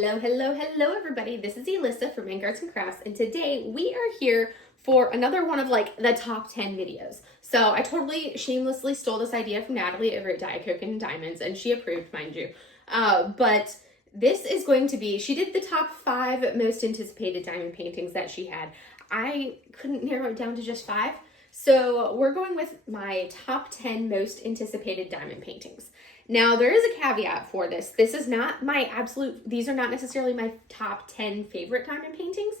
Hello everybody. This is Elissa from Arts and Crafts, and today we are here for another one of like the top 10 videos. So I totally shamelessly stole this idea from Natalie over at Diet Coke and Diamonds, and she approved, mind you. But this is going to be, she did the top 5 most anticipated diamond paintings that she had. I couldn't narrow it down to just 5. So we're going with my top 10 most anticipated diamond paintings. Now, there is a caveat for this. This is not my absolute, these are not necessarily my top 10 favorite diamond paintings.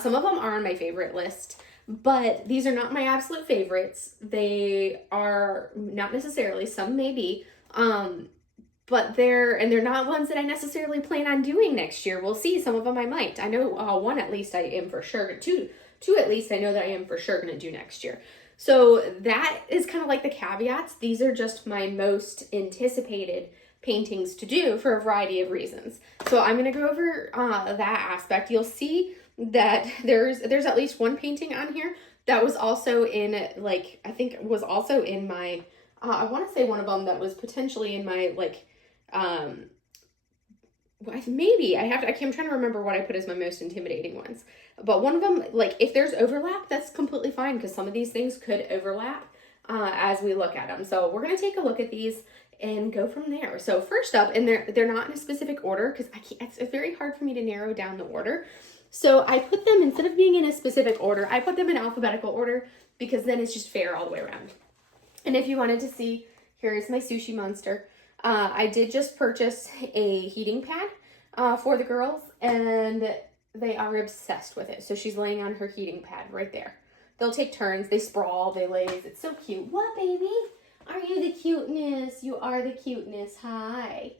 Some of them are on my favorite list, but these are not my absolute favorites. They are not necessarily, some may be, but they're not ones that I necessarily plan on doing next year. We'll see. Some of them I might. I know one at least I am for sure. Two at least I know that I am for sure going to do next year. So that is kind of like the caveats. These are just my most anticipated paintings to do for a variety of reasons. So I'm going to go over that aspect. You'll see that there's at least one painting on here that was also in, like, I think was also in my, I want to say one of them that was potentially in my, like, maybe I'm trying to remember what I put as my most intimidating ones. But one of them, like, if there's overlap, that's completely fine because some of these things could overlap as we look at them. So we're going to take a look at these and go from there. So first up, and they're not in a specific order because it's very hard for me to narrow down the order. So I put them, instead of being in a specific order, I put them in alphabetical order because then it's just fair all the way around. And if you wanted to see, here is my sushi monster. I did just purchase a heating pad for the girls, and they are obsessed with it. So she's laying on her heating pad right there. They'll take turns. They sprawl. They laze. It's so cute. What, baby? Are you the cuteness? You are the cuteness. Hi.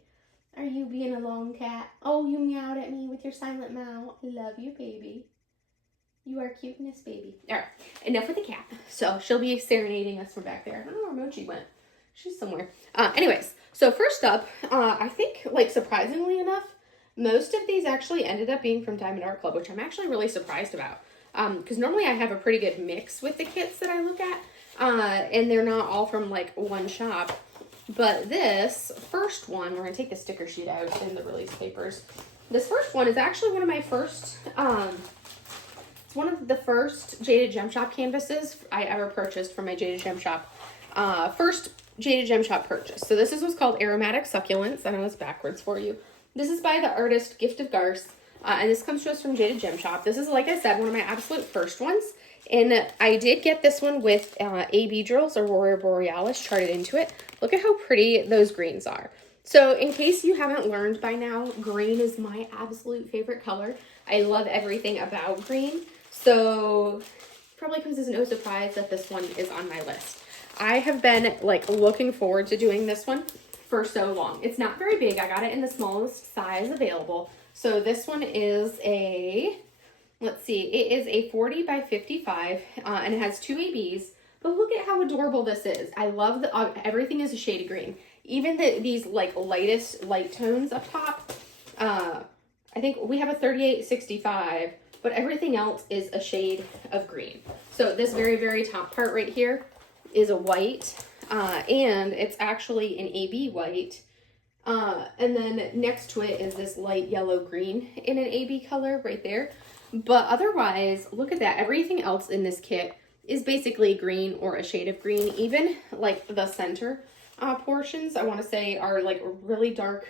Are you being a lone cat? Oh, you meowed at me with your silent meow. I love you, baby. You are cuteness, baby. All right. Enough with the cat. So she'll be serenading us from back there. I don't know where Mochi went. She's somewhere. Anyways, so first up, I think, like, surprisingly enough, most of these actually ended up being from Diamond Art Club, which I'm actually really surprised about. Because normally I have a pretty good mix with the kits that I look at, and they're not all from, like, one shop. But this first one, we're going to take the sticker sheet out in the release papers. This first one is actually one of my first, it's one of the first Jaded Gem Shop canvases I ever purchased from my Jaded Gem Shop. First Jaded Gem Shop purchase. So this is what's called Aromatic Succulents. I know it's backwards for you. This is by the artist Gift of Garce, and this comes to us from Jaded Gem Shop. This is, like I said, one of my absolute first ones, and I did get this one with AB drills, Aurora Borealis, charted into it. Look at how pretty those greens are. So in case you haven't learned by now, green is my absolute favorite color. I love everything about green, so it probably comes as no surprise that this one is on my list. I have been, like, looking forward to doing this one for so long. It's not very big. I got it in the smallest size available. So this one is a, let's see, it is a 40 by 55, and it has 2 ABs. But look at how adorable this is. I love that everything is a shade of green. Even these, like, lightest light tones up top. I think we have a 3865, but everything else is a shade of green. So this very, very top part right here is a white, and it's actually an AB white, and then next to it is this light yellow green in an AB color right there. But otherwise, look at that. Everything else in this kit is basically green or a shade of green. Even, like, the center portions, I want to say, are, like, really dark.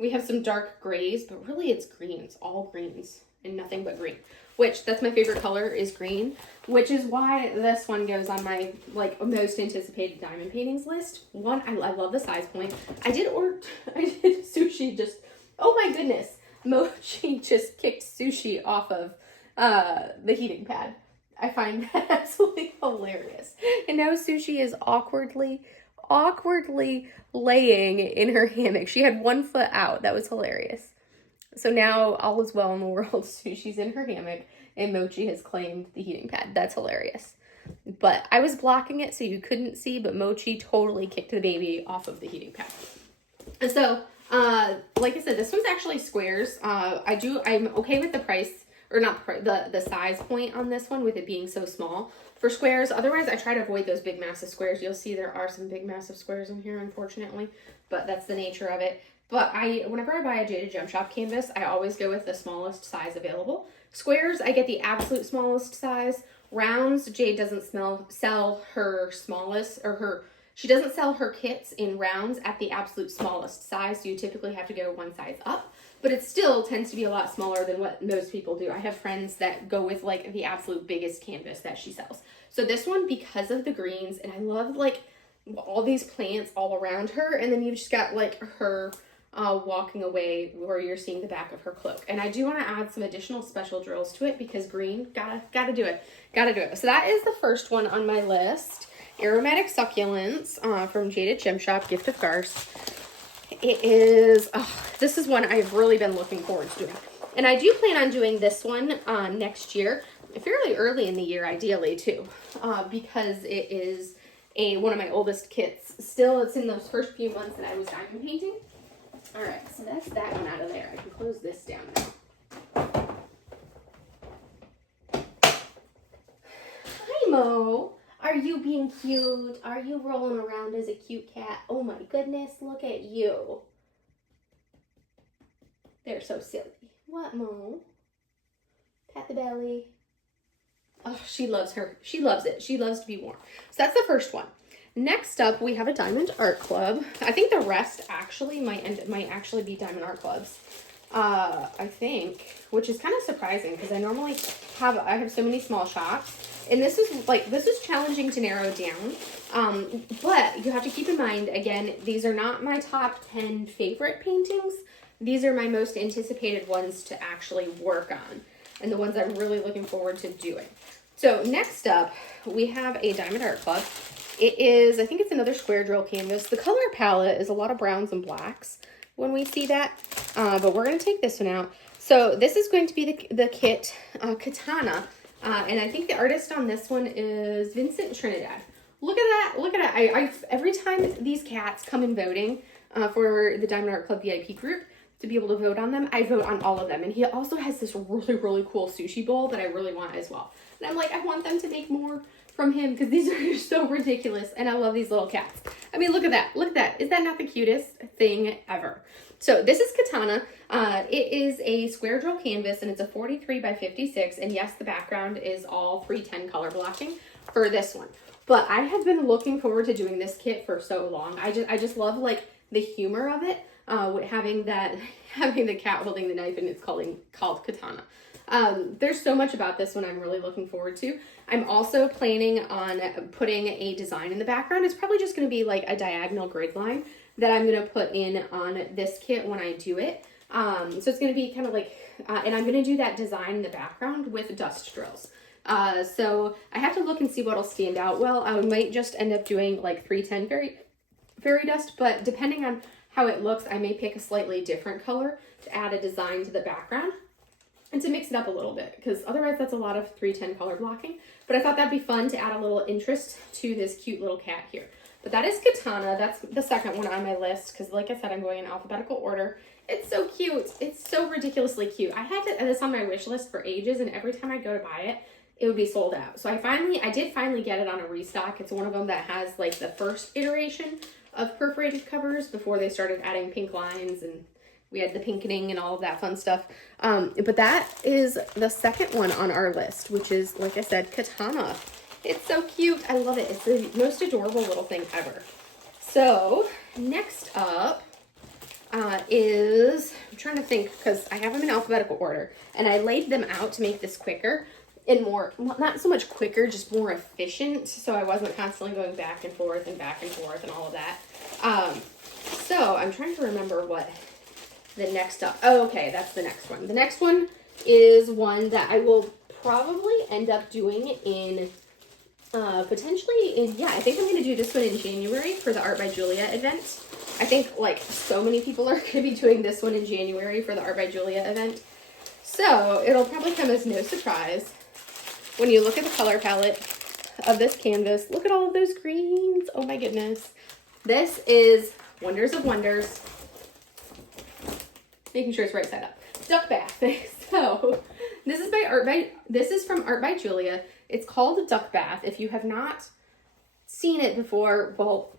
We have some dark grays, but really it's green. It's all greens and nothing but green, which that's my favorite color is green, which is why this one goes on my, like, most anticipated diamond paintings list. One, I love the size point. I did sushi just, oh my goodness, Mochi just kicked sushi off of the heating pad. I find that absolutely hilarious. And now Sushi is awkwardly laying in her hammock. She had one foot out. That was hilarious. So now all is well in the world. Sushi's in her hammock and Mochi has claimed the heating pad. That's hilarious. But I was blocking it so you couldn't see, but Mochi totally kicked the baby off of the heating pad. And so, like I said, this one's actually squares. I'm okay with the price, or not the size point on this one with it being so small for squares. Otherwise, I try to avoid those big massive squares. You'll see there are some big massive squares in here, unfortunately, but that's the nature of it. But whenever I buy a Jaded Gem Shop canvas, I always go with the smallest size available. Squares, I get the absolute smallest size. Rounds, Jade doesn't sell her smallest, or she doesn't sell her kits in rounds at the absolute smallest size, so you typically have to go one size up. But it still tends to be a lot smaller than what most people do. I have friends that go with like the absolute biggest canvas that she sells. So this one, because of the greens, and I love like all these plants all around her, and then you've just got like her walking away where you're seeing the back of her cloak. And I do want to add some additional special drills to it because green, gotta do it. So that is the first one on my list. Aromatic Succulents from Jaded Gem Shop, Gift of Garce. It is, this is one I've really been looking forward to doing. And I do plan on doing this one next year, fairly early in the year, ideally too, because it is one of my oldest kits. Still, it's in those first few months that I was diamond painting. All right, so that's that one out of there. I can close this down now. Hi, Mo. Are you being cute? Are you rolling around as a cute cat? Oh my goodness, look at you. They're so silly. What, Mo? Pat the belly. Oh, she loves her. She loves it. She loves to be warm. So that's the first one. Next up, we have a Diamond Art Club. I think the rest actually might actually be Diamond Art Clubs. I think, which is kind of surprising because I normally have so many small shops, and this is challenging to narrow down. But you have to keep in mind, again, these are not my top 10 favorite paintings. These are my most anticipated ones to actually work on, and the ones I'm really looking forward to doing. So next up, we have a Diamond Art Club. It is, I think it's another square drill canvas. The color palette is a lot of browns and blacks when we see that, but we're going to take this one out. So this is going to be the kit Katana, and I think the artist on this one is Vincent Trinidad. Look at that, look at that. Every time these cats come in voting for the Diamond Art Club VIP group, to be able to vote on them, I vote on all of them. And he also has this really, really cool sushi bowl that I really want as well. And I'm like, I want them to make more from him because these are so ridiculous, and I love these little cats. I mean, look at that. Look at that. Is that not the cutest thing ever? So this is Katana. It is a square drill canvas, and it's a 43 by 56. And yes, the background is all 310 color blocking for this one. But I have been looking forward to doing this kit for so long. I just love like the humor of it, having the cat holding the knife, and it's called Katana. There's so much about this one I'm really looking forward to. I'm also planning on putting a design in the background. It's probably just going to be like a diagonal grid line that I'm going to put in on this kit when I do it. So it's going to be kind of like, and I'm going to do that design in the background with dust drills. So I have to look and see what'll stand out well. I might just end up doing like 310 fairy dust, but depending on how it looks, I may pick a slightly different color to add a design to the background and to mix it up a little bit, because otherwise that's a lot of 310 color blocking. But I thought that'd be fun to add a little interest to this cute little cat here. But that is Katana. That's the second one on my list, because like I said, I'm going in alphabetical order. It's so cute. It's so ridiculously cute. I had this on my wish list for ages, and every time I go to buy it, it would be sold out. So I did finally get it on a restock. It's one of them that has like the first iteration of perforated covers before they started adding pink lines, and we had the pinkening and all of that fun stuff. But that is the second one on our list, which is, like I said, Katana. It's so cute. I love it. It's the most adorable little thing ever. So next up is, I'm trying to think, because I have them in alphabetical order, and I laid them out to make this quicker and more, well, not so much quicker, just more efficient, so I wasn't constantly going back and forth and all of that. So I'm trying to remember what the next up. Oh, okay, that's the next one. The next one is one that I will probably end up doing in potentially in, yeah, I think I'm going to do this one in January for the Art by Julia event. I think like so many people are going to be doing this one in January for the Art by Julia event. So it'll probably come as no surprise when you look at the color palette of this canvas. Look at all of those greens. Oh my goodness. This is Wonders of Wonders. Making sure it's right side up. Duck Bath. So this is from Art by Julia. It's called Duck Bath. If you have not seen it before, well,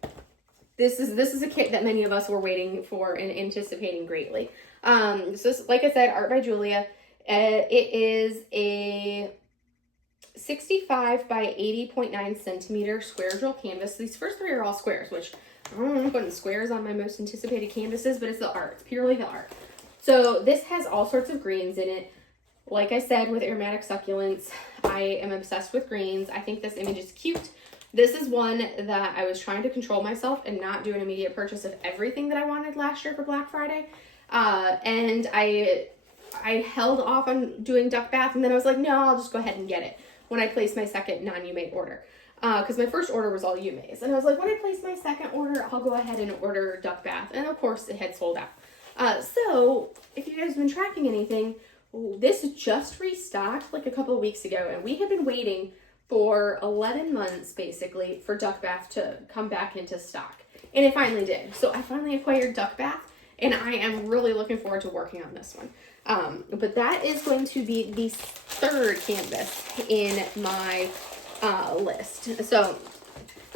this is a kit that many of us were waiting for and anticipating greatly. So like I said, Art by Julia. It is a 65 by 80.9 centimeter square drill canvas. These first three are all squares, which I don't know if I'm putting squares on my most anticipated canvases, but it's the art. It's purely the art. So this has all sorts of greens in it. Like I said, with aromatic succulents, I am obsessed with greens. I think this image is cute. This is one that I was trying to control myself and not do an immediate purchase of everything that I wanted last year for Black Friday. And I held off on doing duck bath, and then I was like, no, I'll just go ahead and get it when I placed my second non-Yume order. Because my first order was all Yume's. And I was like, when I place my second order, I'll go ahead and order duck bath. And of course, it had sold out. So if you guys have been tracking anything, this just restocked like a couple of weeks ago, and we had been waiting for 11 months basically for duck bath to come back into stock, and it finally did. So I finally acquired duck bath, and I am really looking forward to working on this one. But that is going to be the third canvas in my list. So,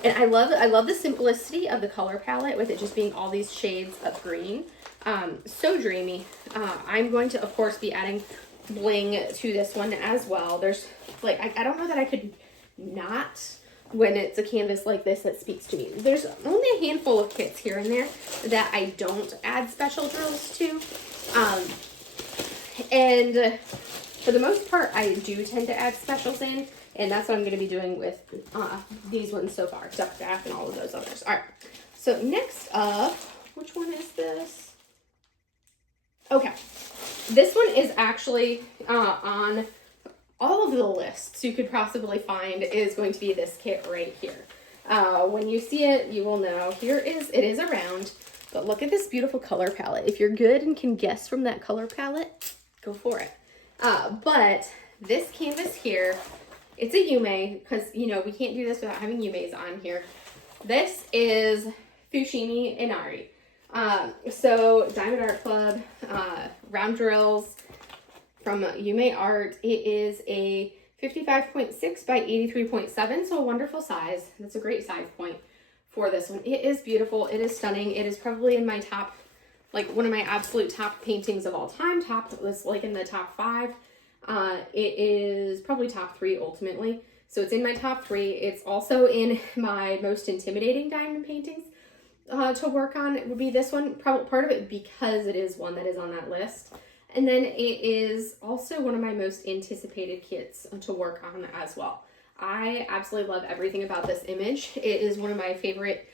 and I love the simplicity of the color palette with it just being all these shades of green. So dreamy. I'm going to, of course, be adding bling to this one as well. There's like, I don't know that I could not, when it's a canvas like this that speaks to me. There's only a handful of kits here and there that I don't add special drills to. And for the most part, I do tend to add specials in, and that's what I'm going to be doing with these ones so far, duck bath and all of those others. All right, so next up, which one is this? Okay, this one is actually on all of the lists you could possibly find is going to be this kit right here. When you see it, you will know. It is a round, but look at this beautiful color palette. If you're good and can guess from that color palette, go for it. But this canvas here, it's a Yume, because, you know, we can't do this without having Yume's on here. This is Fushimi Inari. So Diamond Art Club, round drills from Yume Art. It is a 55.6 by 83.7, so a wonderful size. That's a great size point for this one. It is beautiful. It is stunning. It is probably in my top, like one of my absolute top paintings of all time. Was like in the top 5. It is probably top 3 ultimately. So it's in my top 3. It's also in my most intimidating diamond paintings to work on. It would be this one, probably part of it because it is one that is on that list. And then it is also one of my most anticipated kits to work on as well. I absolutely love everything about this image. It is one of my favorite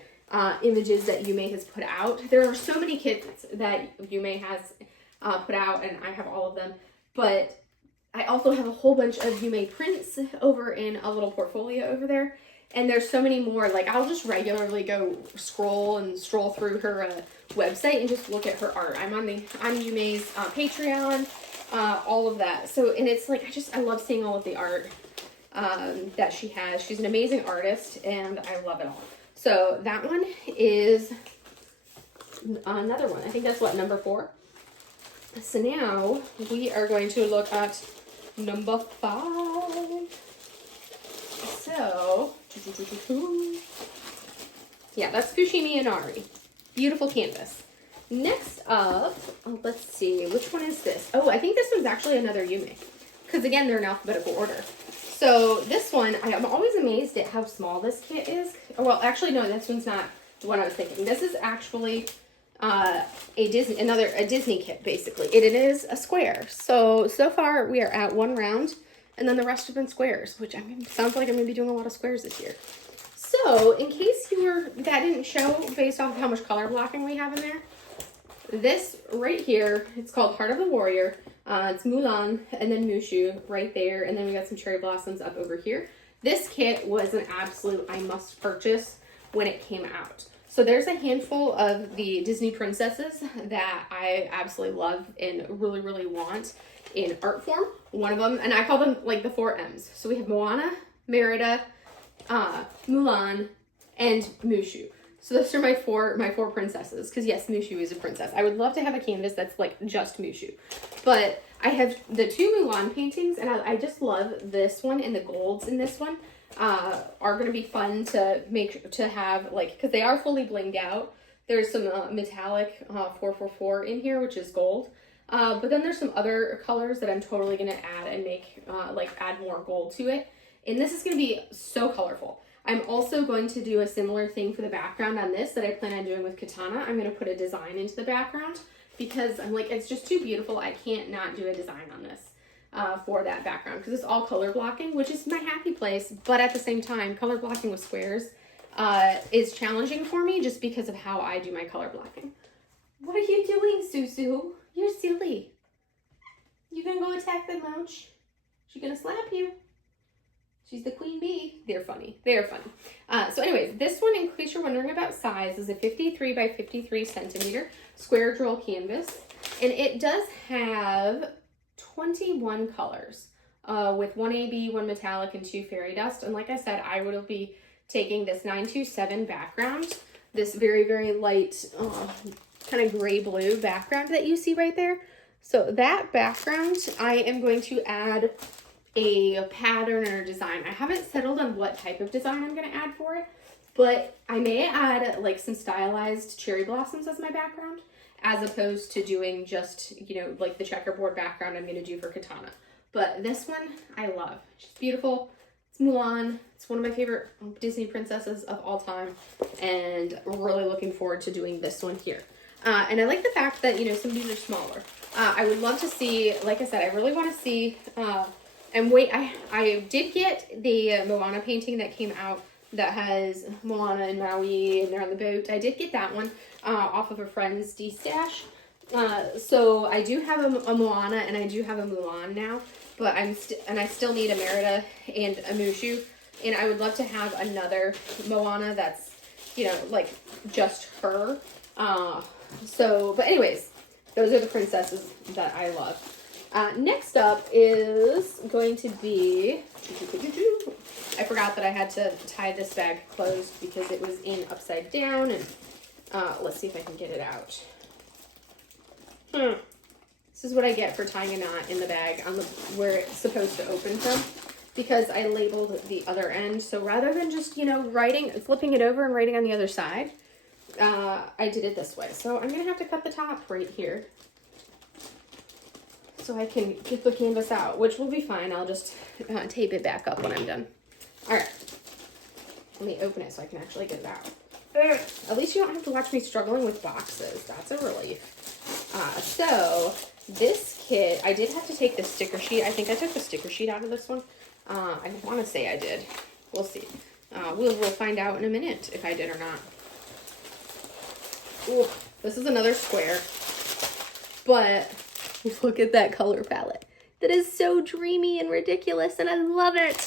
images that Yume has put out. There are so many kits that Yume has put out, and I have all of them, but I also have a whole bunch of Yume prints over in a little portfolio over there. And there's so many more. Like, I'll just regularly go stroll through her website and just look at her art. I'm on Yume's Patreon, all of that. So, and it's like, I love seeing all of the art that she has. She's an amazing artist, and I love it all. So that one is another one. I think that's what, number 4? So now we are going to look at number 5. So, yeah, that's Fushimi Inari. Beautiful canvas. Next up, let's see, which one is this? Oh, I think this one's actually another Yume, because again, they're in alphabetical order. So this one, I'm always amazed at how small this kit is. Well, actually, no, this one's not the one I was thinking. This is actually a Disney kit, basically. It is a square. So far we are at 1 round, and then the rest have been squares, which sounds like I'm going to be doing a lot of squares this year. So, in case that didn't show based off of how much color blocking we have in there, this right here, it's called Heart of the Warrior. It's Mulan and then Mushu right there, and then we got some cherry blossoms up over here. This kit was an absolute I must purchase when it came out. So there's a handful of the Disney princesses that I absolutely love and really, really want in art form. One of them, and I call them like the 4 M's. So we have Moana, Merida, Mulan, and Mushu. So those are my four princesses. Because yes, Mushu is a princess. I would love to have a canvas that's like just Mushu. But I have the two Mulan paintings, and I just love this one, and the golds in this one are going to be fun to have, like, because they are fully blinged out. There's some metallic 444 in here, which is gold. But then there's some other colors that I'm totally going to add and make, add more gold to it. And this is going to be so colorful. I'm also going to do a similar thing for the background on this that I plan on doing with Katana. I'm going to put a design into the background because I'm like, it's just too beautiful. I can't not do a design on this for that background because it's all color blocking, which is my happy place. But at the same time, color blocking with squares is challenging for me just because of how I do my color blocking. What are you doing, Susu? You're silly. You gonna go attack the Mochi? She's gonna slap you. She's the queen bee. They're funny. They are funny. So anyways, this one, in case you're wondering about size, is a 53 by 53 centimeter square drill canvas. And it does have 21 colors with 1 AB, 1 metallic, and 2 fairy dust. And like I said, I will be taking this 927 background, this very, very light kind of gray blue background that you see right there. So that background, I am going to add a pattern or design. I haven't settled on what type of design I'm going to add for it, but I may add like some stylized cherry blossoms as my background, as opposed to doing just, you know, like the checkerboard background I'm going to do for Katana. But this one I love. She's beautiful. It's Mulan. It's one of my favorite Disney princesses of all time, and really looking forward to doing this one here. And I like the fact that, you know, some of these are smaller. I would love to see, like I said, I really want to see, and wait, I did get the Moana painting that came out that has Moana and Maui and they're on the boat. I did get that one off of a friend's D-stash. So I do have a Moana and I do have a Mulan now, but I still need a Merida and a Mushu, and I would love to have another Moana that's, you know, like just her. But anyways, those are the princesses that I love. Next up is going to be, I forgot that I had to tie this bag closed because it was in upside down, and let's see if I can get it out. This is what I get for tying a knot in the bag on where it's supposed to open from, because I labeled the other end. So rather than just, you know, flipping it over and writing on the other side, I did it this way. So I'm going to have to cut the top right here so I can get the canvas out, which will be fine. I'll just tape it back up when I'm done. All right. Let me open it so I can actually get it out. At least you don't have to watch me struggling with boxes. That's a relief. So this kit, I did have to take the sticker sheet. I think I took the sticker sheet out of this one. I want to say I did. We'll see. We'll find out in a minute if I did or not. Ooh, this is another square, but look at that color palette. That is so dreamy and ridiculous, and I love it.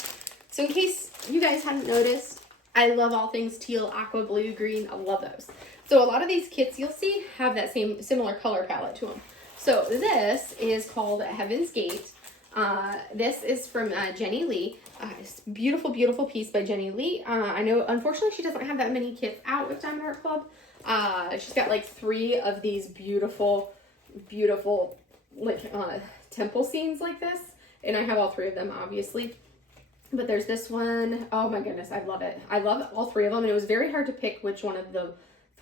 So in case you guys hadn't noticed, I love all things teal, aqua, blue, green. I love those. So a lot of these kits you'll see have that similar color palette to them. So this is called Heaven's Gate. This is from Jenny Lee. It's a beautiful, beautiful piece by Jenny Lee. I know, unfortunately, she doesn't have that many kits out with Diamond Art Club. She's got like 3 of these beautiful, beautiful like temple scenes like this, and I have all 3 of them, obviously. But there's this one. Oh my goodness, I love it. I love all 3 of them, and it was very hard to pick which one of the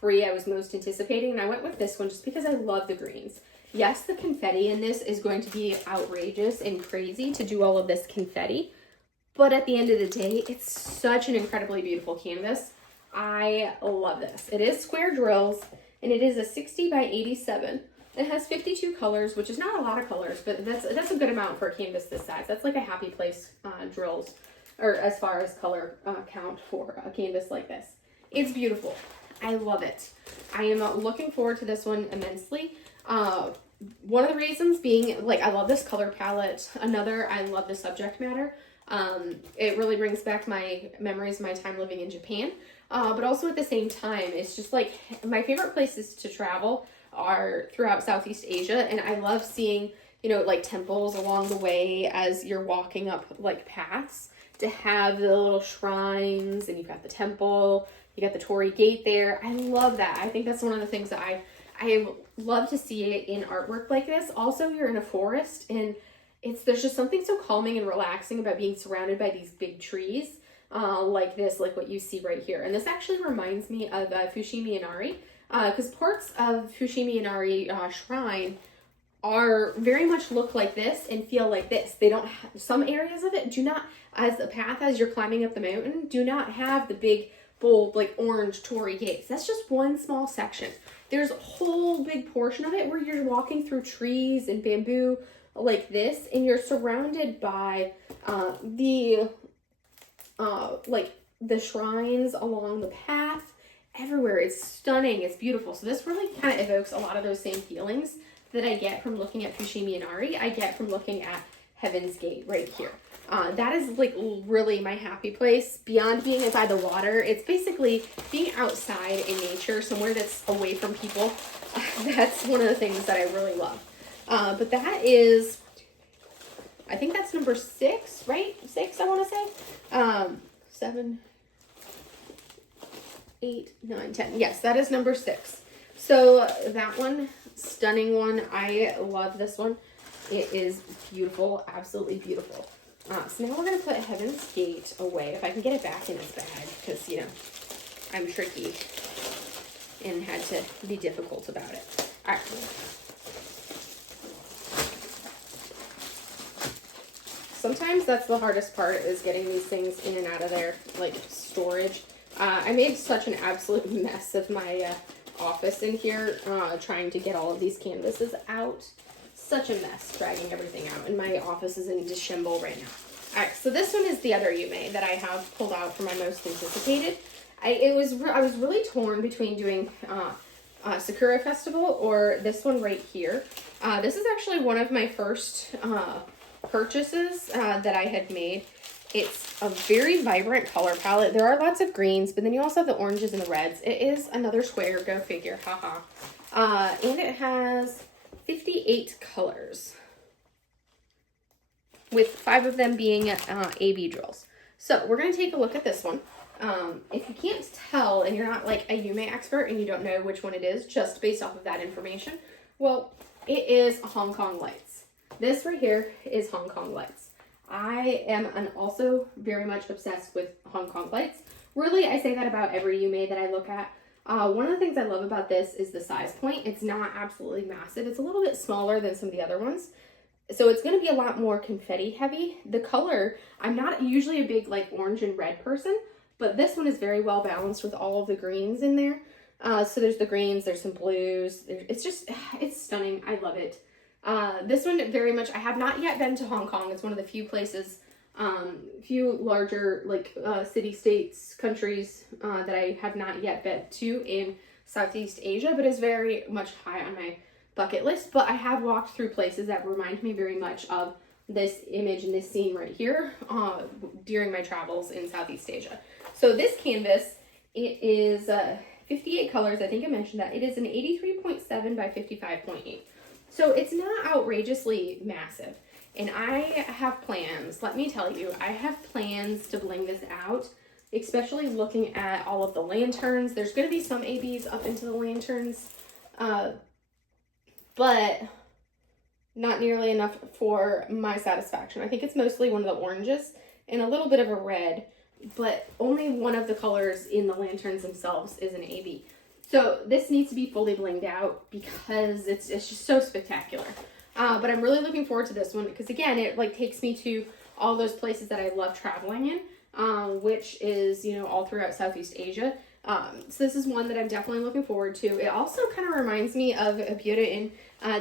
3 I was most anticipating, and I went with this one just because I love the greens. Yes, the confetti in this is going to be outrageous and crazy to do all of this confetti, but at the end of the day, it's such an incredibly beautiful canvas. I love this. It is square drills, and it is a 60 by 87. It has 52 colors, which is not a lot of colors, but that's a good amount for a canvas this size. That's like a happy place drills, or as far as color count for a canvas like this. It's beautiful. I love it. I am looking forward to this one immensely. One of the reasons being, like, I love this color palette. Another, I love the subject matter. It really brings back my memories of my time living in Japan. But also at the same time, it's just like my favorite places to travel are throughout Southeast Asia. And I love seeing, you know, like temples along the way as you're walking up like paths, to have the little shrines, and you've got the temple, you got the Torii Gate there. I love that. I think that's one of the things that I I love to see it in artwork like this. Also, you're in a forest, and there's just something so calming and relaxing about being surrounded by these big trees like this, like what you see right here. And this actually reminds me of Fushimi Inari, because parts of Fushimi Inari Shrine are very much look like this and feel like this. They don't have, some areas of it do not, as the path as you're climbing up the mountain, do not have the big, bold, like orange torii gates. That's just one small section. There's a whole big portion of it where you're walking through trees and bamboo like this, and you're surrounded by like the shrines along the path everywhere. It's stunning. It's beautiful. So this really kind of evokes a lot of those same feelings that I get from looking at Fushimi Inari, I get from looking at Heaven's Gate right here. That is like really my happy place. Beyond being by the water, it's basically being outside in nature, somewhere that's away from people. That's one of the things that I really love. But that is, I think that's number 6, right? 6, I want to say. 7, 8, 9, 10. Yes, that is number 6. So that one, stunning one. I love this one. It is beautiful, absolutely beautiful. So now we're going to put Heaven's Gate away, if I can get it back in its bag, because, you know, I'm tricky and had to be difficult about it. All right. Sometimes that's the hardest part, is getting these things in and out of their, like, storage. I made such an absolute mess of my office in here, trying to get all of these canvases out. Such a mess, dragging everything out, and my office is in dishevel right now. All right, so this one is the other Yume that I have pulled out for my most anticipated. I was really torn between doing Sakura Festival or this one right here. This is actually one of my first purchases that I had made. It's a very vibrant color palette. There are lots of greens, but then you also have the oranges and the reds. It is another square, go figure, haha. And it has 58 colors, with 5 of them being AB drills. So we're going to take a look at this one. If you can't tell and you're not like a Yume expert and you don't know which one it is just based off of that information, well, it is Hong Kong Lights. This right here is Hong Kong Lights. I am also very much obsessed with Hong Kong Lights. Really, I say that about every Yume that I look at. One of the things I love about this is the size point. It's not absolutely massive. It's a little bit smaller than some of the other ones. So it's going to be a lot more confetti heavy. The color, I'm not usually a big like orange and red person, but this one is very well balanced with all of the greens in there. So there's the greens, there's some blues. It's stunning. I love it. This one very much, I have not yet been to Hong Kong. It's one of the few places, few larger like city-states, countries that I have not yet been to in Southeast Asia, but is very much high on my bucket list. But I have walked through places that remind me very much of this image and this scene right here during my travels in Southeast Asia. So this canvas, it is 58 colors. I think I mentioned that. It is an 83.7 by 55.8. So it's not outrageously massive. And I have plans, let me tell you, I have plans to bling this out, especially looking at all of the lanterns. There's going to be some ABs up into the lanterns, but not nearly enough for my satisfaction. I think it's mostly one of the oranges and a little bit of a red, but only one of the colors in the lanterns themselves is an AB. So this needs to be fully blinged out because it's just so spectacular. But I'm really looking forward to this one because, again, it like takes me to all those places that I love traveling in, which is, you know, all throughout Southeast Asia. So this is one that I'm definitely looking forward to. It also kind of reminds me of a Byodo-in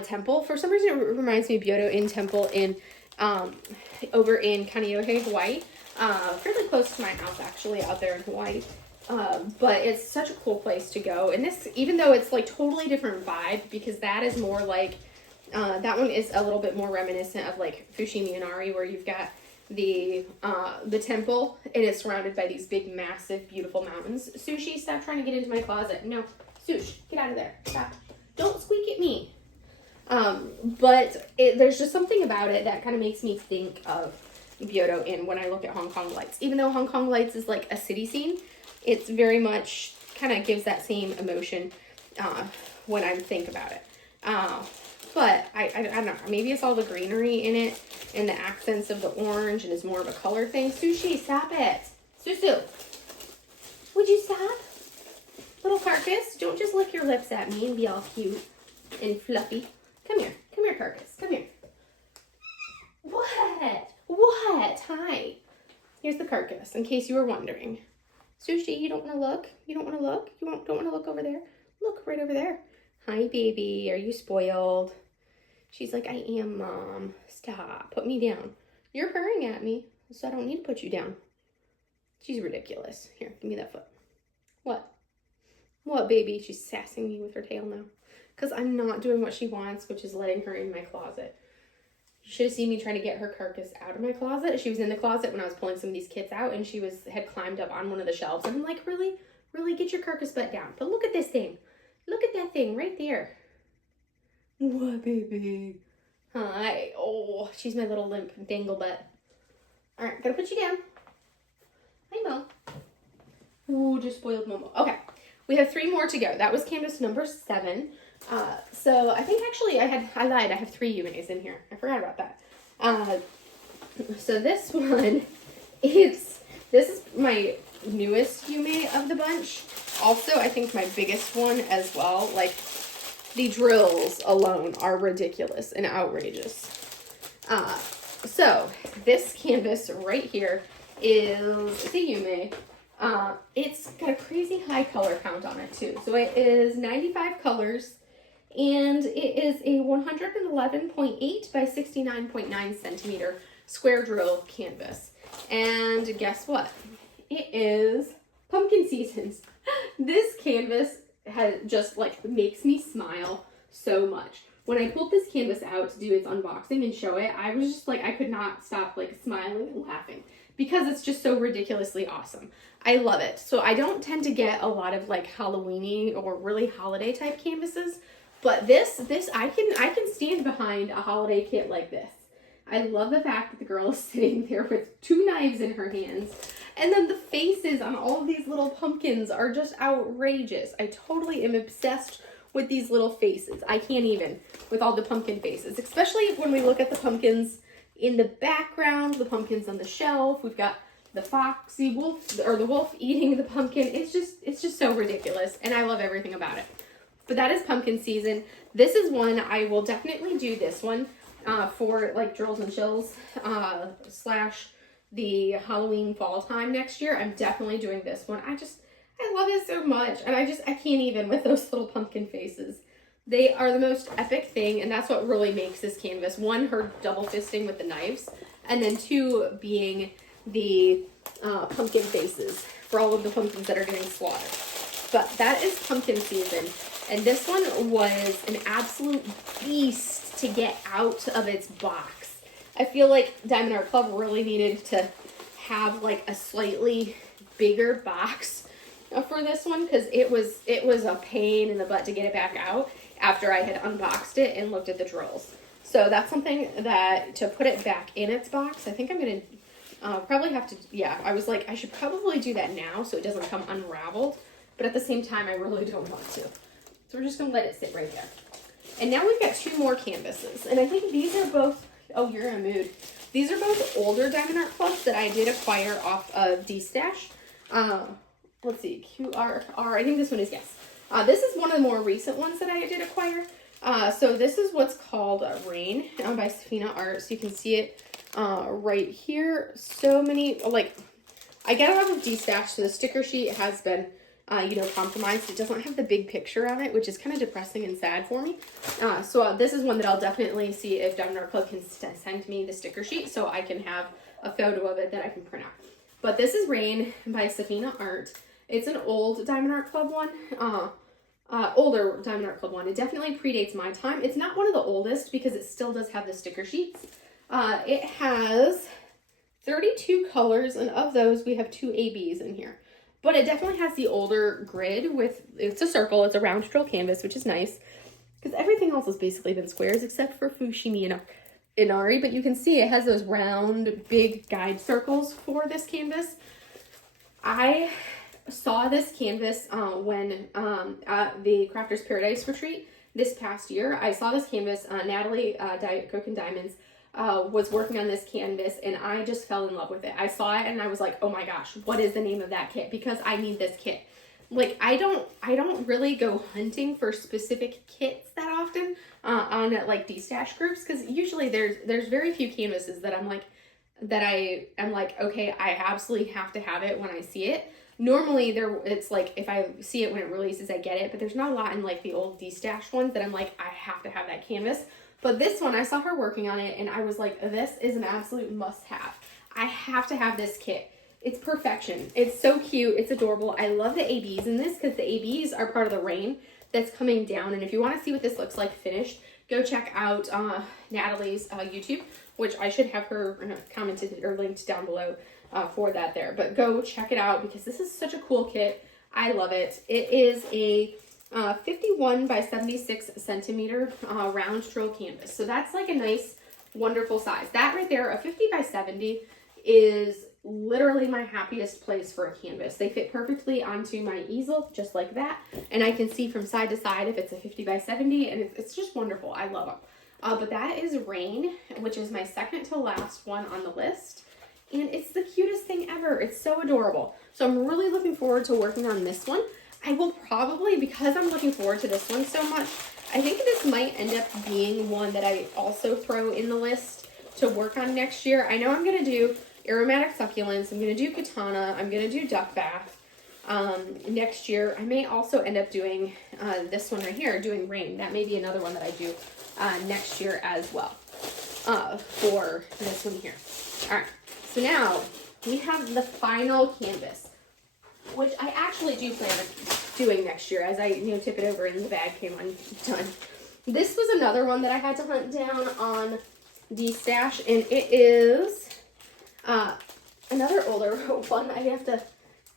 temple. For some reason, it reminds me of Byodo-in temple in over in Kaneohe, Hawaii. Fairly close to my house, actually, out there in Hawaii. But it's such a cool place to go. And this, even though it's like totally different vibe, because that is more like, that one is a little bit more reminiscent of like Fushimi Inari, where you've got the temple and it's surrounded by these big, massive, beautiful mountains. Sushi, stop trying to get into my closet. No, Sush, get out of there. Stop. Don't squeak at me. But there's just something about it that kind of makes me think of Byodo-in when I look at Hong Kong Lights. Even though Hong Kong Lights is like a city scene, it's very much kind of gives that same emotion when I think about it. But I don't know, maybe it's all the greenery in it and the accents of the orange and is more of a color thing. Sushi, stop it. Susu, would you stop? Little carcass, don't just lick your lips at me and be all cute and fluffy. Come here, carcass, come here. What? Hi. Here's the carcass, in case you were wondering. Sushi, you don't want to look? You don't want to look? You don't want to look over there? Look, right over there. Hi, baby. Are you spoiled? She's like, I am, Mom. Stop. Put me down. You're purring at me, so I don't need to put you down. She's ridiculous. Here, give me that foot. What? What, baby? She's sassing me with her tail now. Because I'm not doing what she wants, which is letting her in my closet. You should have seen me trying to get her carcass out of my closet. She was in the closet when I was pulling some of these kits out, and she had climbed up on one of the shelves. And I'm like, really? Get your carcass butt down. But look at this thing. Look at that thing right there. What, baby? Hi. Oh, she's my little limp dangle butt. All right, gotta put you down. Hi, Mo. Ooh, just spoiled Momo. Okay, we have 3 more to go. That was canvas number 7. So I think actually I lied. I have 3 Yume's in here. I forgot about that. So this one this is my newest Yume of the bunch. Also, I think my biggest one as well. Like, the drills alone are ridiculous and outrageous. So this canvas right here is a Yume. It's got a crazy high color count on it too. So it is 95 colors, and it is a 111.8 by 69.9 centimeter square drill canvas. And guess what? It is pumpkin seasons. This canvas just like makes me smile so much. When I pulled this canvas out to do its unboxing and show it, I was just like, I could not stop like smiling and laughing because it's just so ridiculously awesome. I love it. So I don't tend to get a lot of like Halloween-y or really holiday type canvases, but this I can stand behind a holiday kit like this. I love the fact that the girl is sitting there with 2 knives in her hands. And then the faces on all of these little pumpkins are just outrageous. I totally am obsessed with these little faces. I can't even with all the pumpkin faces, especially when we look at the pumpkins in the background, the pumpkins on the shelf. We've got the foxy wolf, or the wolf eating the pumpkin. It's just so ridiculous, and I love everything about it. But that is pumpkin season. This is one I will definitely do. This one for like drills and chills slash the Halloween fall time next year. I'm definitely doing this one. I love it so much, and I can't even with those little pumpkin faces. They are the most epic thing, and that's what really makes this canvas. 1, her double fisting with the knives, and then 2 being the pumpkin faces for all of the pumpkins that are getting slaughtered. But that is pumpkin season, and this one was an absolute beast to get out of its box. I feel like Diamond Art Club really needed to have like a slightly bigger box for this one, because it was a pain in the butt to get it back out after I had unboxed it and looked at the drills. So that's something that, to put it back in its box, I think I'm going to probably have to, I was like, I should probably do that now so it doesn't come unraveled. But at the same time, I really don't want to. So we're just going to let it sit right there. And now we've got 2 more canvases. And I think these are both, oh, you're in a mood. These are both older Diamond Art Clubs that I did acquire off of D-Stash. Let's see, QRR, I think this one is, yes. This is one of the more recent ones that I did acquire. So this is what's called Rain by Saphina Art. So you can see it right here. So many, like, I get it off of D-Stash, so the sticker sheet has been, compromised. It doesn't have the big picture on it, which is kind of depressing and sad for me. So this is one that I'll definitely see if Diamond Art Club can send me the sticker sheet so I can have a photo of it that I can print out. But this is Rain by Saphina Art. It's an old Diamond Art Club one. Older Diamond Art Club one. It definitely predates my time. It's not one of the oldest because it still does have the sticker sheets. It has 32 colors, and of those we have 2 ABs in here. But it definitely has the older grid with, it's a circle, it's a round drill canvas, which is nice. Because everything else has basically been squares except for Fushimi and Inari. But you can see it has those round, big guide circles for this canvas. I saw this canvas when at the Crafters Paradise retreat this past year. I saw this canvas. Natalie Diet Coke and Diamonds was working on this canvas, and I just fell in love with it. I saw it and I was like, oh my gosh, what is the name of that kit? Because I need this kit. Like, I don't really go hunting for specific kits that often on like these stash groups, because usually there's very few canvases that I'm like, okay, I absolutely have to have it when I see it. Normally it's like if I see it when it releases, I get it, but there's not a lot in like the old D-stash ones that I'm like, I have to have that canvas. But this one, I saw her working on it and I was like, this is an absolute must-have. I have to have this kit. It's perfection. It's so cute. It's adorable. I love the ABs in this because the ABs are part of the rain that's coming down. And if you want to see what this looks like finished, go check out Natalie's YouTube, which I should have her commented or linked down below for that there. But go check it out because this is such a cool kit. I love it. It is a 51 by 76 centimeter round drill canvas. So that's like a nice, wonderful size. That right there, a 50 by 70 is literally my happiest place for a canvas. They fit perfectly onto my easel, just like that. And I can see from side to side if it's a 50 by 70, and it's just wonderful. I love them. But that is Rain, which is my second to last one on the list. And it's the cutest thing ever. It's so adorable. So I'm really looking forward to working on this one. I will probably, because I'm looking forward to this one so much, I think this might end up being one that I also throw in the list to work on next year. I know I'm going to do Aromatic succulents. I'm going to do Katana. I'm going to do Duck Bath next year. I may also end up doing this one right here, doing Rain. That may be another one that I do next year as well for this one here. All right. So now we have the final canvas, which I actually do plan on doing next year as I, tip it over and the bag came undone. This was another one that I had to hunt down on D-Stash, and it is another older one. I have to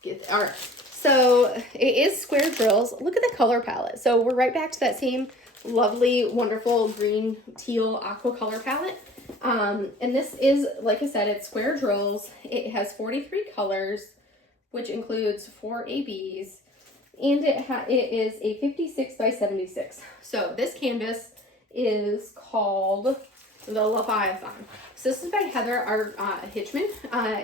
get, all right. So it is square drills. Look at the color palette. So we're right back to that same lovely, wonderful green, teal, aqua color palette. And this is, like I said, it's square drills. It has 43 colors, which includes 4 ABs, and it is a 56 by 76. So this canvas is called the Leviathan. So this is by Heather Art Hitchman.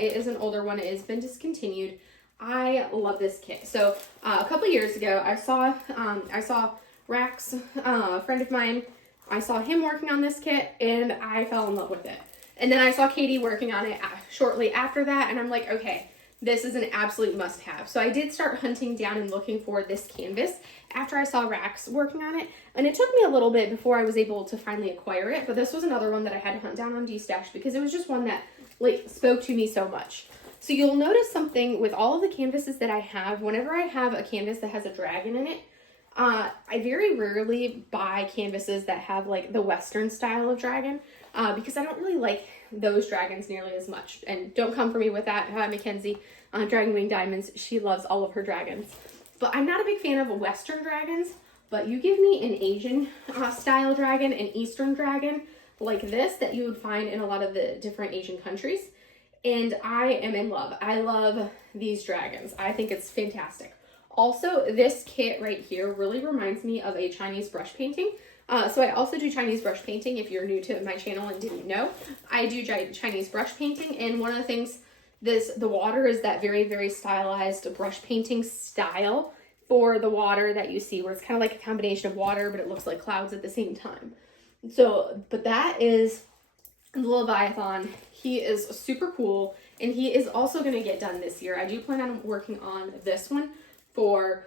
It is an older one. It has been discontinued. I love this kit. So a couple years ago, I saw Rax, a friend of mine. I saw him working on this kit, and I fell in love with it. And then I saw Katie working on it shortly after that, and I'm like, okay, this is an absolute must-have. So I did start hunting down and looking for this canvas after I saw Rax working on it. And it took me a little bit before I was able to finally acquire it. But this was another one that I had to hunt down on D-Stash because it was just one that spoke to me so much. So you'll notice something with all of the canvases that I have. Whenever I have a canvas that has a dragon in it, I very rarely buy canvases that have the Western style of dragon because I don't really like those dragons nearly as much. And don't come for me with that, Mackenzie, Dragon Wing Diamonds. She loves all of her dragons. But I'm not a big fan of Western dragons, but you give me an Asian style dragon, an Eastern dragon like this that you would find in a lot of the different Asian countries, and I am in love. I love these dragons. I think it's fantastic. Also, this kit right here really reminds me of a Chinese brush painting. So I also do Chinese brush painting. If you're new to my channel and didn't know, I do Chinese brush painting. And one of the things, the water is that very, very stylized brush painting style for the water that you see, where it's kind of like a combination of water, but it looks like clouds at the same time. So, but that is the Leviathan. He is super cool, and he is also going to get done this year. I do plan on working on this one for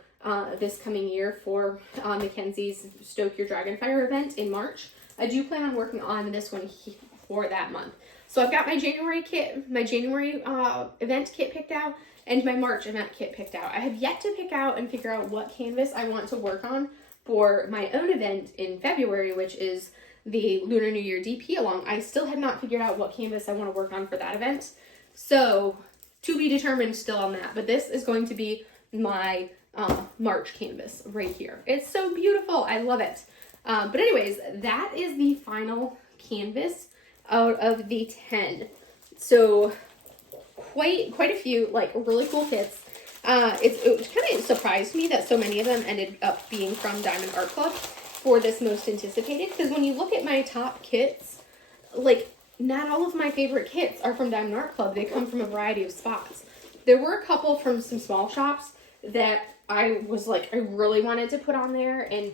this coming year for Mackenzie's Stoke Your Dragonfire event in March. I do plan on working on this one for that month. So I've got my January kit, my January event kit picked out, and my March event kit picked out. I have yet to pick out and figure out what canvas I want to work on for my own event in February, which is the Lunar New Year DP along. I still have not figured out what canvas I want to work on for that event. So to be determined still on that, but this is going to be my March canvas right here. It's so beautiful. I love it. But anyways, that is the final canvas out of the 10. So quite a few really cool kits. It kind of surprised me that so many of them ended up being from Diamond Art Club for this most anticipated. Because when you look at my top kits, like, not all of my favorite kits are from Diamond Art Club. They come from a variety of spots. There were a couple from some small shops that I was like, I really wanted to put on there, and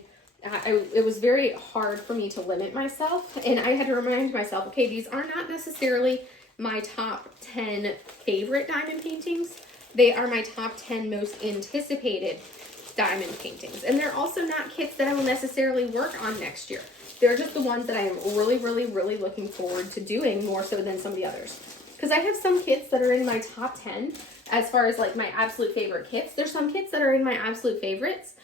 it was very hard for me to limit myself, and I had to remind myself, okay, these are not necessarily my top 10 favorite diamond paintings. They are my top 10 most anticipated diamond paintings, and they're also not kits that I will necessarily work on next year. They're just the ones that I am really, really, really looking forward to doing more so than some of the others. Because I have some kits that are in my top 10 as far as like my absolute favorite kits. There's some kits that are in my absolute favorites,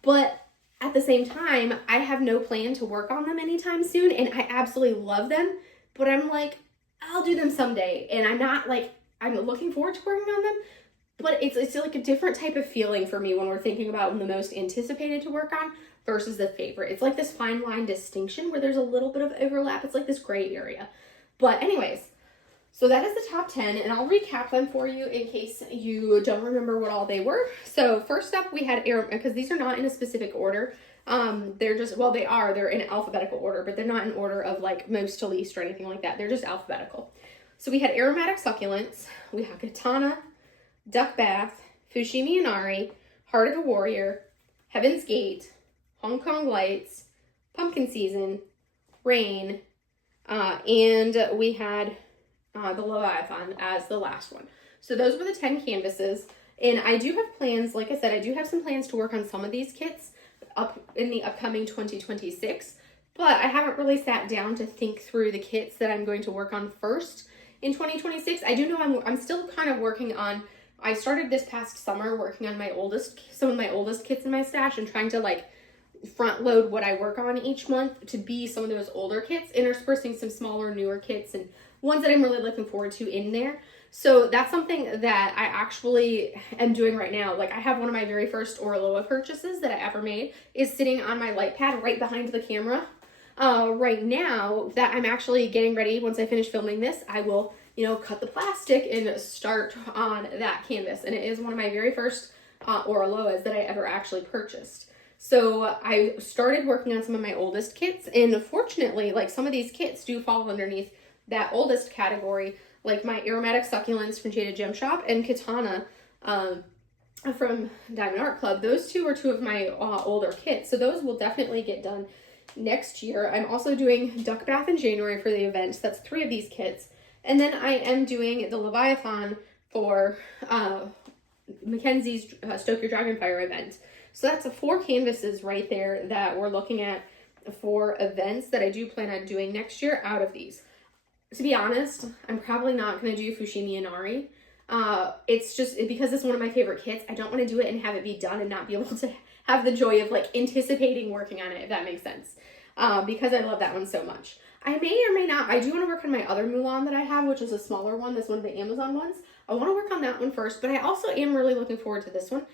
but at the same time, I have no plan to work on them anytime soon, and I absolutely love them, but I'm like, I'll do them someday, and I'm not like, I'm looking forward to working on them, but it's like a different type of feeling for me when we're thinking about the most anticipated to work on versus the favorite. It's like this fine line distinction where there's a little bit of overlap. It's like this gray area. But anyways, so that is the top 10, and I'll recap them for you in case you don't remember what all they were. So first up, we had because these are not in a specific order. They're just, well, they're in alphabetical order, but they're not in order of like most to least or anything like that. They're just alphabetical. So we had Aromatic Succulents, we had Katana, Duck Bath, Fushimi Inari, Heart of a Warrior, Heaven's Gate, Hong Kong Lights, Pumpkin Season, Rain, and we had the Leviathan as the last one. So those were the 10 canvases, and I do have plans, like I said, I do have some plans to work on some of these kits up in the upcoming 2026, but I haven't really sat down to think through the kits that I'm going to work on first in 2026. I do know I'm still kind of working on, I started this past summer working on some of my oldest kits in my stash and trying to like front load what I work on each month to be some of those older kits, interspersing some smaller, newer kits and ones that I'm really looking forward to in there. So that's something that I actually am doing right now. Like, I have one of my very first Orloa purchases that I ever made is sitting on my light pad right behind the camera right now, that I'm actually getting ready. Once I finish filming this, I will, cut the plastic and start on that canvas. And it is one of my very first Orloas that I ever actually purchased. So I started working on some of my oldest kits, and fortunately, like, some of these kits do fall underneath that oldest category, like my Aromatic Succulents from Jada Gem Shop and Katana from Diamond Art Club. Those two are two of my older kits, so those will definitely get done next year. I'm also doing Duck Bath in January for the event. That's 3 of these kits. And then I am doing the Leviathan for Mackenzie's Stoke Your Dragonfire event. So that's 4 canvases right there that we're looking at for events that I do plan on doing next year out of these. To be honest, I'm probably not going to do Fushimi Inari. It's just because it's one of my favorite kits. I don't want to do it and have it be done and not be able to have the joy of like anticipating working on it, if that makes sense. Because I love that one so much. I may or may not. I do want to work on my other Mulan that I have, which is a smaller one. That's one of the Amazon ones. I want to work on that one first, but I also am really looking forward to this one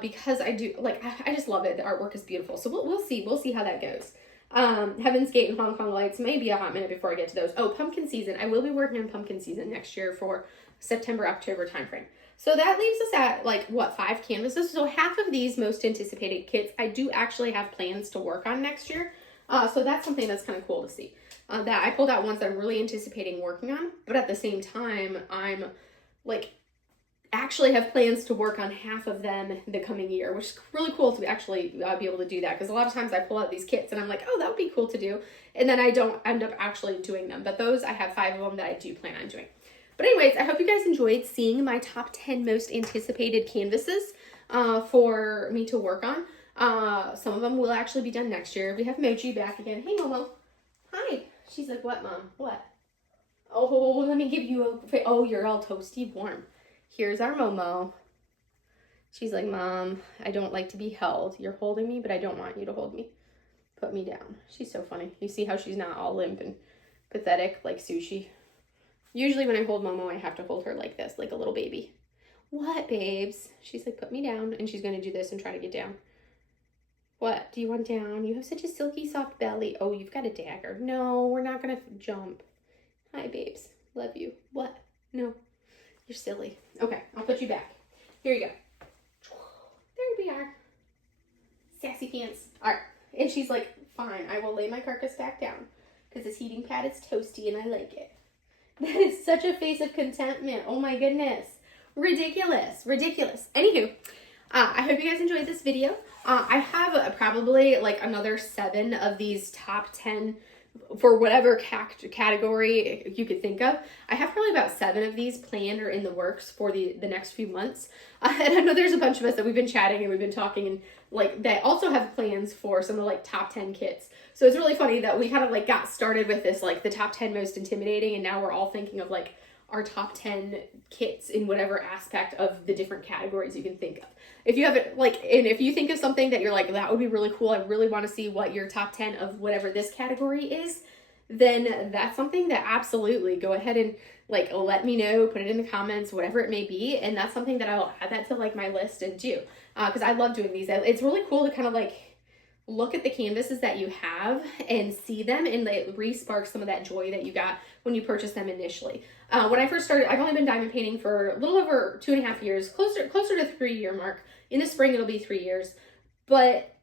because I do like. I just love it. The artwork is beautiful. So we'll see. We'll see how that goes. Heaven's Gate and Hong Kong Lights, maybe a hot minute before I get to those. Oh, Pumpkin Season. I will be working on Pumpkin Season next year for September, October timeframe. So that leaves us at like, what, 5 canvases? So half of these most anticipated kits, I do actually have plans to work on next year. So that's something that's kind of cool to see. That I pulled out ones that I'm really anticipating working on, but at the same time, I'm like, actually have plans to work on half of them the coming year, which is really cool to actually be able to do that, because a lot of times I pull out these kits and I'm like, oh, that would be cool to do, and then I don't end up actually doing them. But those, I have 5 of them that I do plan on doing. But anyways, I hope you guys enjoyed seeing my top 10 most anticipated canvases for me to work on. Some of them will actually be done next year. We have Mochi back again. Hey, Momo. Hi. She's like, what, Mom? What? Oh, let me give you a... Oh, you're all toasty warm. Here's our Momo. She's like, Mom, I don't like to be held. You're holding me, but I don't want you to hold me. Put me down. She's so funny. You see how she's not all limp and pathetic like Sushi? Usually when I hold Momo, I have to hold her like this, like a little baby. What, babes? She's like, put me down. And she's going to do this and try to get down. What? Do you want down? You have such a silky, soft belly. Oh, you've got a dagger. No, we're not going to jump. Hi, babes. Love you. What? No. You're silly. Okay, I'll put you back. Here you go. There we are. Sassy pants. All right. And she's like, fine, I will lay my carcass back down because this heating pad is toasty and I like it. That is such a face of contentment. Oh my goodness. Ridiculous. Ridiculous. Anywho, I hope you guys enjoyed this video. I have probably like another 7 of these top 10 for whatever category you could think of. I have probably about 7 of these planned or in the works for the next few months. And I know there's a bunch of us that we've been chatting and we've been talking and like that also have plans for some of the like top 10 kits. So it's really funny that we kind of like got started with this like the top 10 most intimidating, and now we're all thinking of like our top 10 kits in whatever aspect of the different categories you can think of. If you have it like, and if you think of something that you're like, that would be really cool, I really want to see what your top 10 of whatever this category is, then that's something that absolutely go ahead and like let me know, put it in the comments, whatever it may be. And that's something that I'll add that to like my list and do, because I love doing these. It's really cool to kind of like look at the canvases that you have and see them and like re-spark some of that joy that you got when you purchased them initially. When I first started, I've only been diamond painting for a little over 2.5 years, closer to the 3-year mark. In the spring, it'll be 3 years. But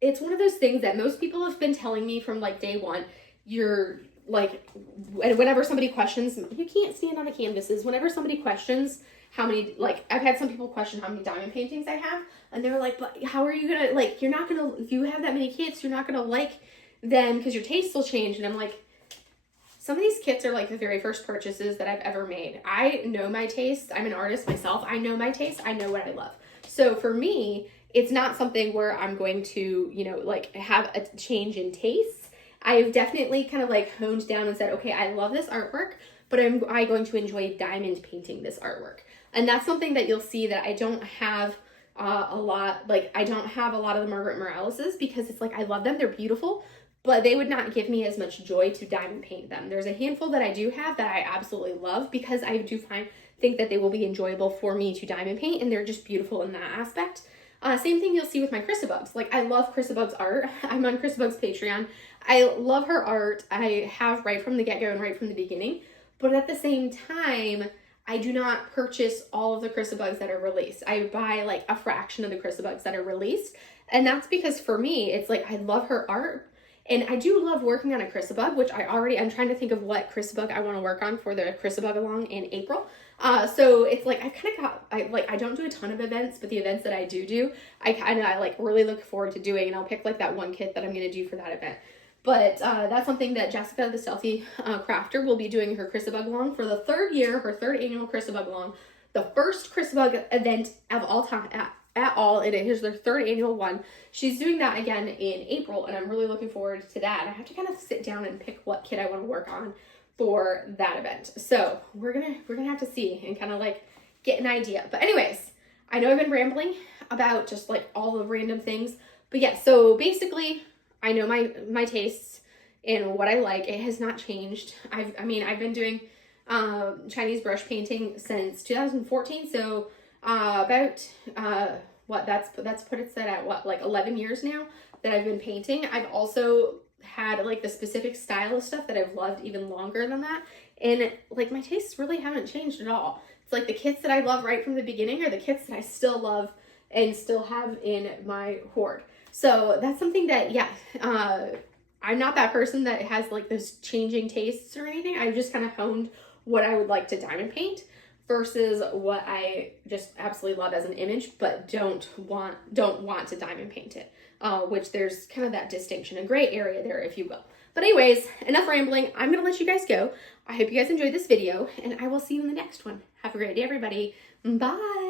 it's one of those things that most people have been telling me from like day one. You're like, whenever somebody questions, you can't stand on the canvases. Whenever somebody questions how many, like I've had some people question how many diamond paintings I have, and they're like, but how are you gonna, like, you're not gonna, if you have that many kits, you're not gonna like them because your tastes will change. And I'm like, some of these kits are like the very first purchases that I've ever made. I know my taste. I'm an artist myself. I know my taste. I know what I love. So for me, it's not something where I'm going to, you know, like have a change in tastes. I've definitely kind of like honed down and said, okay, I love this artwork, but am I going to enjoy diamond painting this artwork? And that's something that you'll see that I don't have a lot, like I don't have a lot of the Margaret Moraleses, because it's like, I love them. They're beautiful, but they would not give me as much joy to diamond paint them. There's a handful that I do have that I absolutely love because I do think that they will be enjoyable for me to diamond paint, and they're just beautiful in that aspect. Same thing you'll see with my Chrisabug's. Like, I love Chrisabug's art. I'm on Chrisabug's Patreon. I love her art. I have right from the get-go and right from the beginning. But at the same time, I do not purchase all of the Chrisabug's that are released. I buy like a fraction of the Chrisabug's that are released. And that's because for me, it's like, I love her art. And I do love working on a Chrisabug, which I'm trying to think of what Chrisabug I want to work on for the Chrisabug along in April. So it's like, I don't do a ton of events, but the events that I do, I like really look forward to doing, and I'll pick like that one kit that I'm going to do for that event. But that's something that Jessica, the Stealthy Crafter, will be doing her Chrisabug along for the 3rd year, her 3rd annual Chrisabug along, the first Chrisabug event of all time, at all. It is their 3rd annual one. She's doing that again in April, and I'm really looking forward to that. I have to kind of sit down and pick what kit I want to work on for that event. So we're gonna have to see and kind of like get an idea. But anyways, I know I've been rambling about just like all the random things, but yeah, so basically I know my tastes and what I like. It has not changed. I've been doing Chinese brush painting since 2014, so about that's put it set at what, like 11 years now that I've been painting. I've also had like the specific style of stuff that I've loved even longer than that, and like my tastes really haven't changed at all. It's like the kits that I love right from the beginning are the kits that I still love and still have in my hoard. So that's something that, yeah, I'm not that person that has like those changing tastes or anything. I've just kind of honed what I would like to diamond paint versus what I just absolutely love as an image, but don't want to diamond paint it, which there's kind of that distinction, a gray area there, if you will. But anyways, enough rambling. I'm going to let you guys go. I hope you guys enjoyed this video, and I will see you in the next one. Have a great day, everybody. Bye.